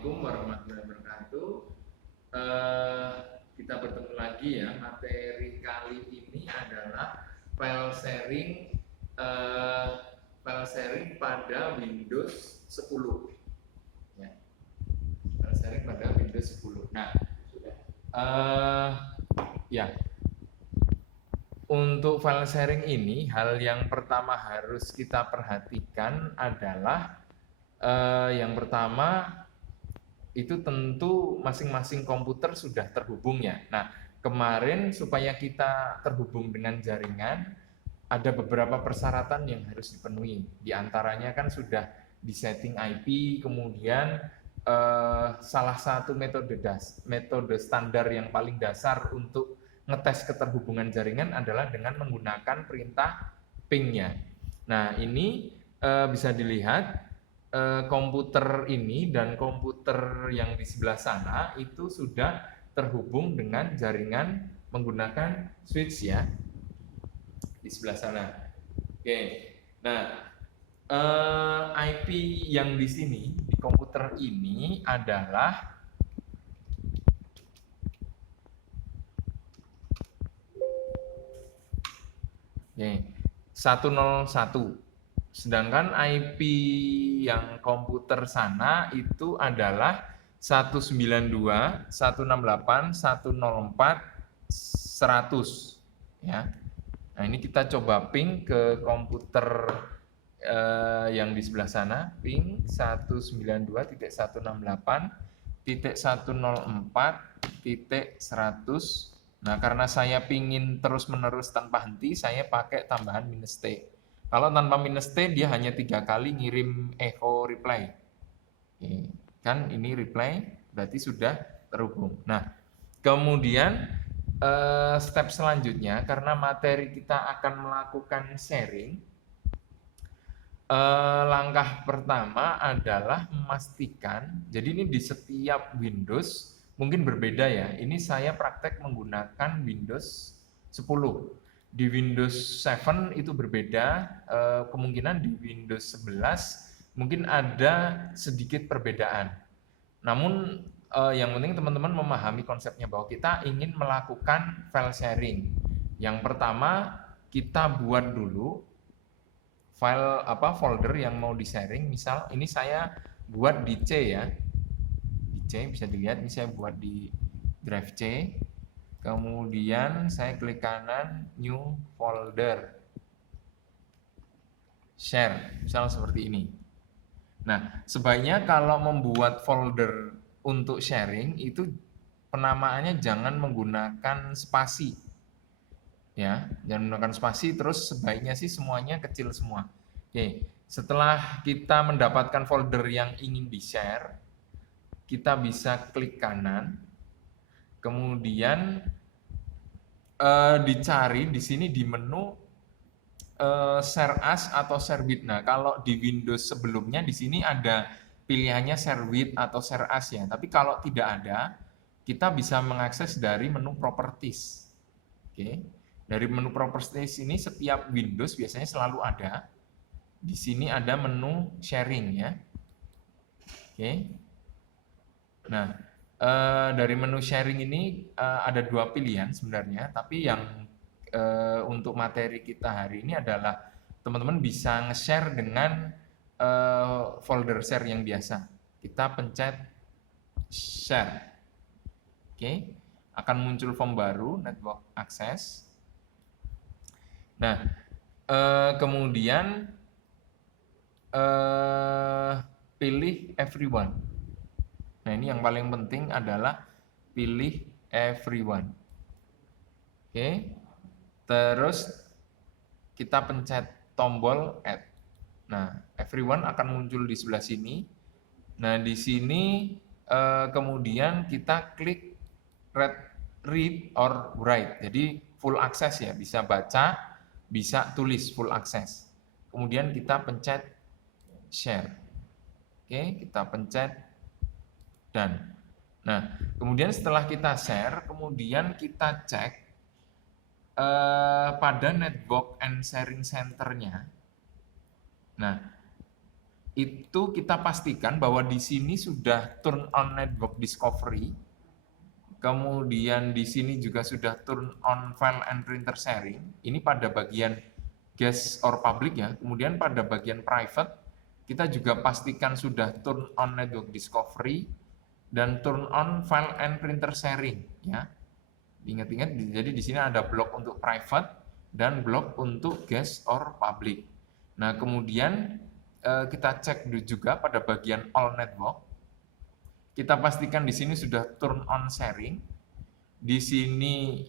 Assalamualaikum warahmatullahi wabarakatuh. Kita bertemu lagi ya. Materi kali ini adalah file sharing pada Windows 10. Ya. File sharing pada Windows 10. Nah, ya. Untuk file sharing ini, hal yang pertama harus kita perhatikan adalah yang pertama itu tentu masing-masing komputer sudah terhubung ya. Nah, kemarin supaya kita terhubung dengan jaringan, ada beberapa persyaratan yang harus dipenuhi. Di antaranya kan sudah di setting IP, kemudian salah satu metode standar yang paling dasar untuk ngetes keterhubungan jaringan adalah dengan menggunakan perintah ping-nya. Nah, ini bisa dilihat komputer ini dan komputer yang di sebelah sana itu sudah terhubung dengan jaringan menggunakan switch ya di sebelah sana. Oke, nah IP yang di sini di komputer ini adalah oke, 101. Sedangkan IP yang komputer sana itu adalah 192.168.104.100 ya. Nah, ini kita coba ping ke komputer yang di sebelah sana, ping 192.168.104.100. Nah, karena saya pingin terus-menerus tanpa henti, saya pakai tambahan minus T. Kalau tanpa minus T, dia hanya 3 kali ngirim echo reply. Oke, kan ini reply, berarti sudah terhubung. Nah, kemudian step selanjutnya, karena materi kita akan melakukan sharing, langkah pertama adalah memastikan, jadi ini di setiap Windows mungkin berbeda ya. Ini saya praktek menggunakan Windows 10. Di Windows 7 itu berbeda, kemungkinan di Windows 11 mungkin ada sedikit perbedaan. Namun yang penting teman-teman memahami konsepnya bahwa kita ingin melakukan file sharing. Yang pertama kita buat dulu file folder yang mau di-sharing. Misal ini saya buat di C ya. Di C bisa dilihat ini saya buat di drive C. Kemudian saya klik kanan new folder. Share, misal seperti ini. Nah, sebaiknya kalau membuat folder untuk sharing itu penamaannya jangan menggunakan spasi. Ya, jangan menggunakan spasi, terus sebaiknya sih semuanya kecil semua. Oke, setelah kita mendapatkan folder yang ingin di-share, kita bisa klik kanan, kemudian dicari di sini di menu share as atau share with. Nah, kalau di Windows sebelumnya di sini ada pilihannya share with atau share as ya. Tapi kalau tidak ada, kita bisa mengakses dari menu properties. Oke. Dari menu properties ini setiap Windows biasanya selalu ada. Di sini ada menu sharing ya. Oke. Nah, dari menu sharing ini ada 2 pilihan sebenarnya, tapi yang untuk materi kita hari ini adalah teman-teman bisa nge-share dengan folder share yang biasa. Kita pencet share. Oke, akan muncul form baru network access. Nah, kemudian pilih everyone. Nah, ini yang paling penting adalah pilih everyone. Oke. Terus kita pencet tombol add. Nah, everyone akan muncul di sebelah sini. Nah, di sini kemudian kita klik read or write. Jadi full access ya, bisa baca, bisa tulis full access. Kemudian kita pencet share. Oke, kita pencet done. Nah, kemudian setelah kita share, kemudian kita cek pada network and sharing center-nya. Nah, itu kita pastikan bahwa di sini sudah turn on network discovery, kemudian di sini juga sudah turn on file and printer sharing. Ini pada bagian guest or public ya. Kemudian pada bagian private kita juga pastikan sudah turn on network discovery dan turn on file and printer sharing ya. Ingat-ingat, jadi di sini ada blok untuk private dan blok untuk guest or public. Nah, kemudian kita cek juga pada bagian all network. Kita pastikan di sini sudah turn on sharing. Di sini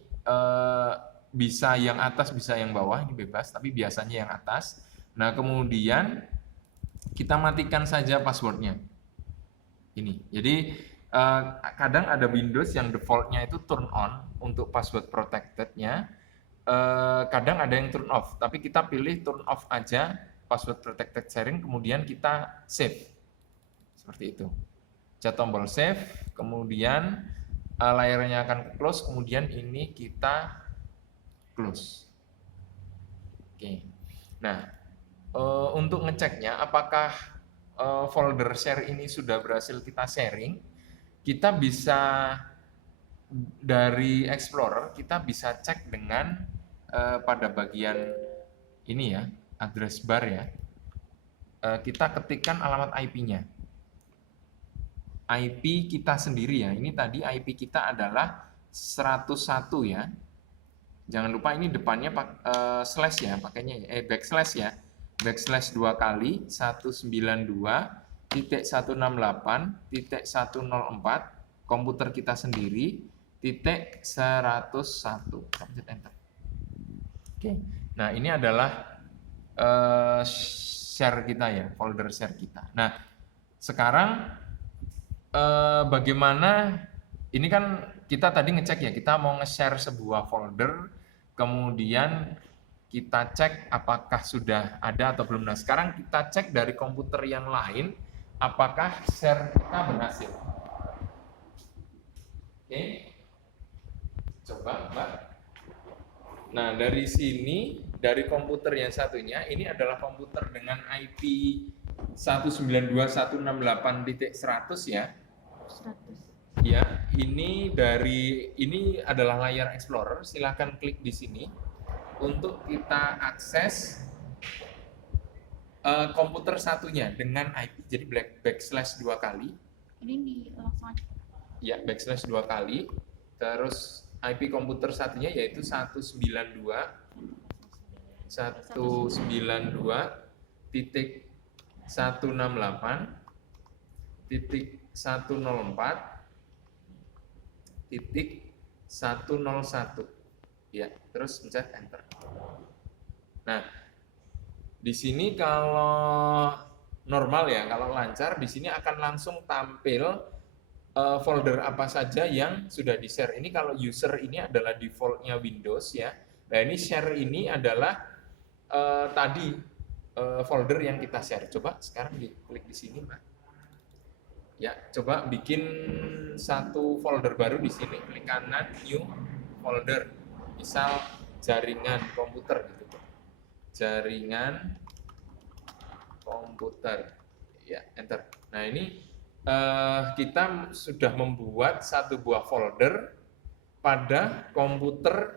bisa yang atas, bisa yang bawah, ini bebas, tapi biasanya yang atas. Nah, kemudian kita matikan saja passwordnya. Ini. Jadi kadang ada Windows yang defaultnya itu turn on untuk password protected-nya. Kadang ada yang turn off, tapi kita pilih turn off aja password protected sharing, kemudian kita save. Seperti itu. Pencet tombol save, kemudian layarnya akan close, kemudian ini kita close. Oke. Nah, untuk ngeceknya apakah folder share ini sudah berhasil kita sharing, kita bisa dari Explorer kita bisa cek dengan pada bagian ini ya, address bar ya. Kita ketikkan alamat IP-nya. IP kita sendiri ya. Ini tadi IP kita adalah 101 ya. Jangan lupa ini depannya slash ya, pakainya backslash ya. Backslash 2 kali 192.168.104 komputer kita sendiri titik 101. Pencet enter. Oke. Nah, ini adalah share kita ya, folder share kita. Nah, sekarang bagaimana, ini kan kita tadi ngecek ya, kita mau nge-share sebuah folder, kemudian kita cek apakah sudah ada atau belum. Nah, sekarang kita cek dari komputer yang lain, apakah share kita berhasil. Oke, coba Mbak. Nah, dari sini, dari komputer yang satunya, ini adalah komputer dengan IP 192.168.100 ya. 100. Ya, ini adalah layar Explorer. Silakan klik di sini untuk kita akses komputer satunya dengan IP. Jadi backslash 2 kali. Ini di langsung aja. Ya, backslash 2 kali. Terus IP komputer satunya yaitu 192.168.104.101 ya, terus pencet enter. Nah, di sini kalau normal ya, kalau lancar di sini akan langsung tampil folder apa saja yang sudah di-share. Ini kalau user ini adalah defaultnya Windows ya. Nah, ini share ini adalah tadi folder yang kita share. Coba sekarang diklik di sini, Mbak. Ya, coba bikin satu folder baru di sini. Klik kanan, new folder. Misal jaringan komputer gitu. Jaringan komputer. Ya, enter. Nah, ini kita sudah membuat satu buah folder pada komputer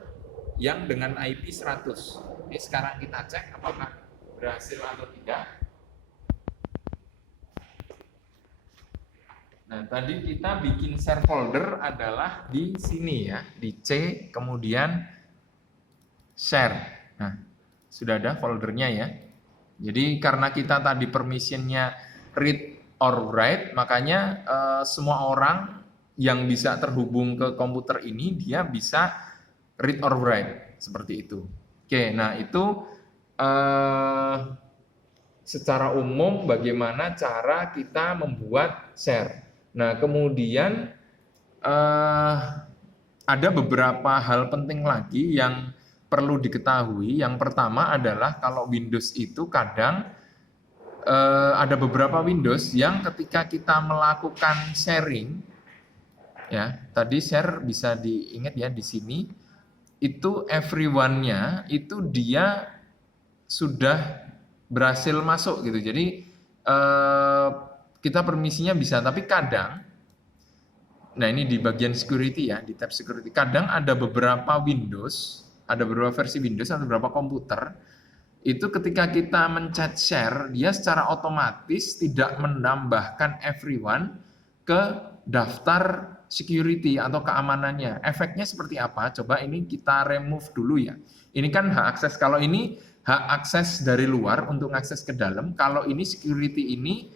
yang dengan IP 100. Oke, sekarang kita cek apakah berhasil atau tidak. Nah, tadi kita bikin share folder adalah di sini ya, di C, kemudian share. Nah, sudah ada foldernya ya. Jadi karena kita tadi permissionnya read or write, makanya semua orang yang bisa terhubung ke komputer ini dia bisa read or write seperti itu. Oke, nah itu secara umum bagaimana cara kita membuat share. Nah, kemudian ada beberapa hal penting lagi yang perlu diketahui. Yang pertama adalah kalau Windows itu kadang ada beberapa Windows yang ketika kita melakukan sharing, ya tadi share bisa diingat ya di sini, itu everyone-nya itu dia sudah berhasil masuk gitu. Jadi eh, kita permisinya bisa, tapi kadang, nah ini di bagian security ya, di tab security, kadang ada beberapa Windows, ada beberapa versi Windows atau beberapa komputer, itu ketika kita mencet share, dia secara otomatis tidak menambahkan everyone ke daftar security atau keamanannya. Efeknya seperti apa? Coba ini kita remove dulu ya. Ini kan hak akses. Kalau ini hak akses dari luar untuk akses ke dalam. Kalau ini security ini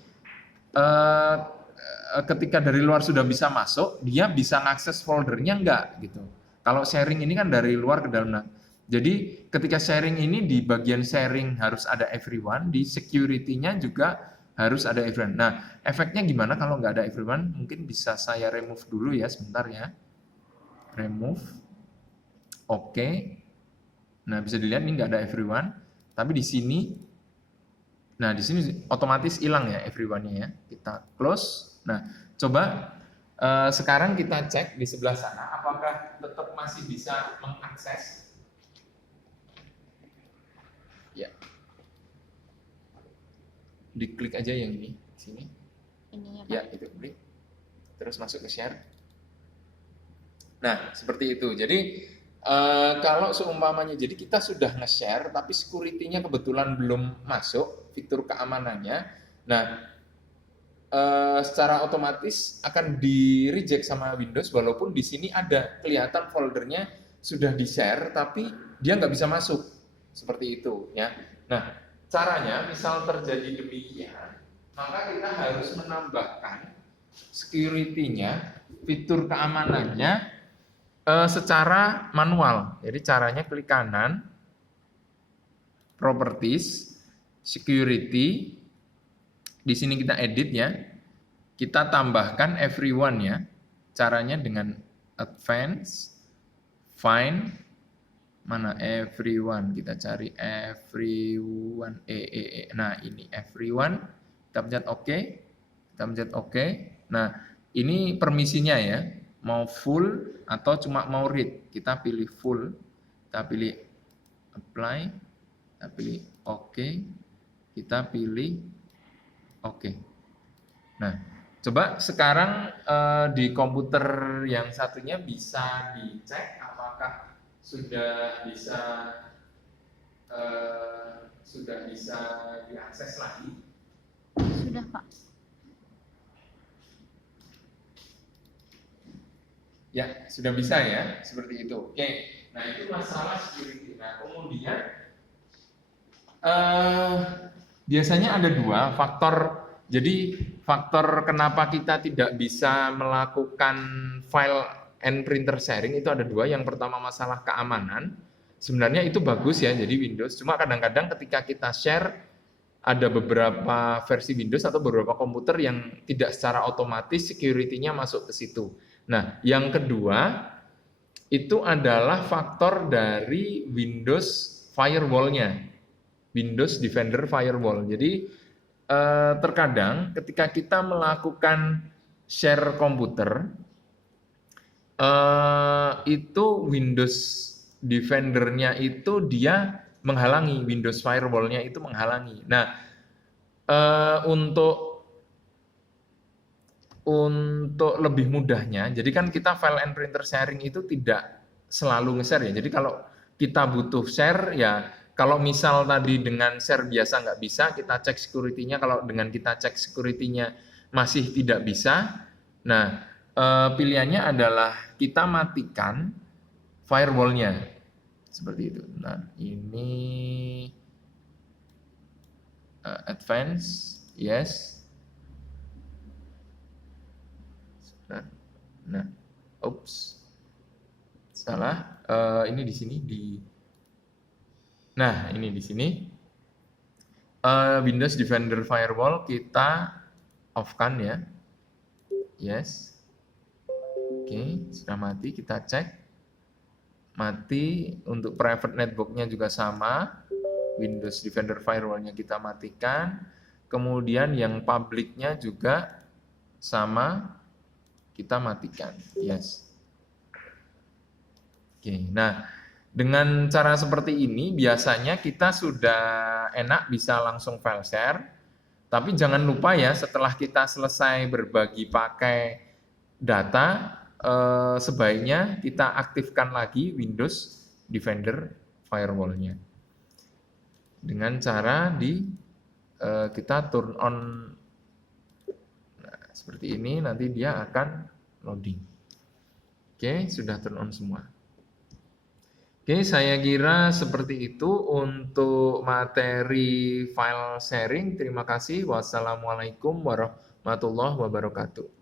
ketika dari luar sudah bisa masuk, dia bisa ngakses foldernya enggak gitu. Kalau sharing ini kan dari luar ke dalam. Nah, jadi ketika sharing ini di bagian sharing harus ada everyone, di security-nya juga harus ada everyone. Nah, efeknya gimana kalau nggak ada everyone? Mungkin bisa saya remove dulu ya, sebentar ya. Remove. Oke. Nah, bisa dilihat ini nggak ada everyone. Tapi di sini, nah di sini otomatis hilang ya everyone-nya ya. Kita close. Nah, coba sekarang kita cek di sebelah sana, apakah tetap masih bisa mengakses? Ya, diklik aja yang ini, sini. Ininya Ya, itu klik. Terus masuk ke share. Nah, seperti itu. Jadi kalau seumpamanya, jadi kita sudah nge-share, tapi security-nya kebetulan belum masuk, fitur keamanannya. Nah, secara otomatis akan di reject sama Windows, walaupun di sini ada kelihatan foldernya sudah di-share, tapi dia nggak bisa masuk. Seperti itu ya. Nah, caranya misal terjadi demikian, maka kita harus menambahkan security-nya, fitur keamanannya secara manual. Jadi caranya klik kanan, properties, security, di sini kita edit ya, kita tambahkan everyone ya. Caranya dengan advance, find, mana everyone, kita cari everyone, nah ini everyone, kita pencet OK, kita pencet OK. Nah ini permisinya ya, mau full atau cuma mau read, kita pilih full, kita pilih apply, kita pilih OK, kita pilih OK. Nah coba sekarang di komputer yang satunya bisa dicek apakah sudah bisa diakses lagi. sudah Pak. Ya, sudah bisa ya, seperti itu. Oke, nah itu masalah security. Nah kemudian biasanya ada dua faktor. Jadi faktor kenapa kita tidak bisa melakukan file and printer sharing itu ada dua. Yang pertama masalah keamanan. Sebenarnya itu bagus ya, jadi Windows. Cuma kadang-kadang ketika kita share, ada beberapa versi Windows atau beberapa komputer yang tidak secara otomatis security-nya masuk ke situ. Nah, yang kedua itu adalah faktor dari Windows firewall-nya. Windows Defender Firewall. Jadi terkadang ketika kita melakukan share komputer, itu Windows Defender-nya itu dia menghalangi, Windows Firewall-nya itu menghalangi. Nah, untuk lebih mudahnya, jadi kan kita file and printer sharing itu tidak selalu nge-share ya. Jadi kalau kita butuh share ya, kalau misal tadi dengan share biasa nggak bisa, kita cek security-nya. Kalau dengan kita cek security-nya masih tidak bisa, nah pilihannya adalah kita matikan firewall-nya. Seperti itu. Nah, ini advance, yes. Nah, oops, salah. Ini di sini nah ini di sini Windows Defender Firewall kita off-kan ya, yes. Oke, sudah mati. Kita cek mati. Untuk private network-nya juga sama, Windows Defender Firewall-nya kita matikan. Kemudian yang public-nya juga sama, kita matikan, yes. Oke, nah dengan cara seperti ini biasanya kita sudah enak bisa langsung file share. Tapi jangan lupa ya, setelah kita selesai berbagi pakai data, sebaiknya kita aktifkan lagi Windows Defender Firewall-nya. Dengan cara kita turn on, nah, seperti ini, nanti dia akan loading. Oke, sudah turn on semua. Oke, saya kira seperti itu untuk materi file sharing. Terima kasih. Wassalamualaikum warahmatullahi wabarakatuh.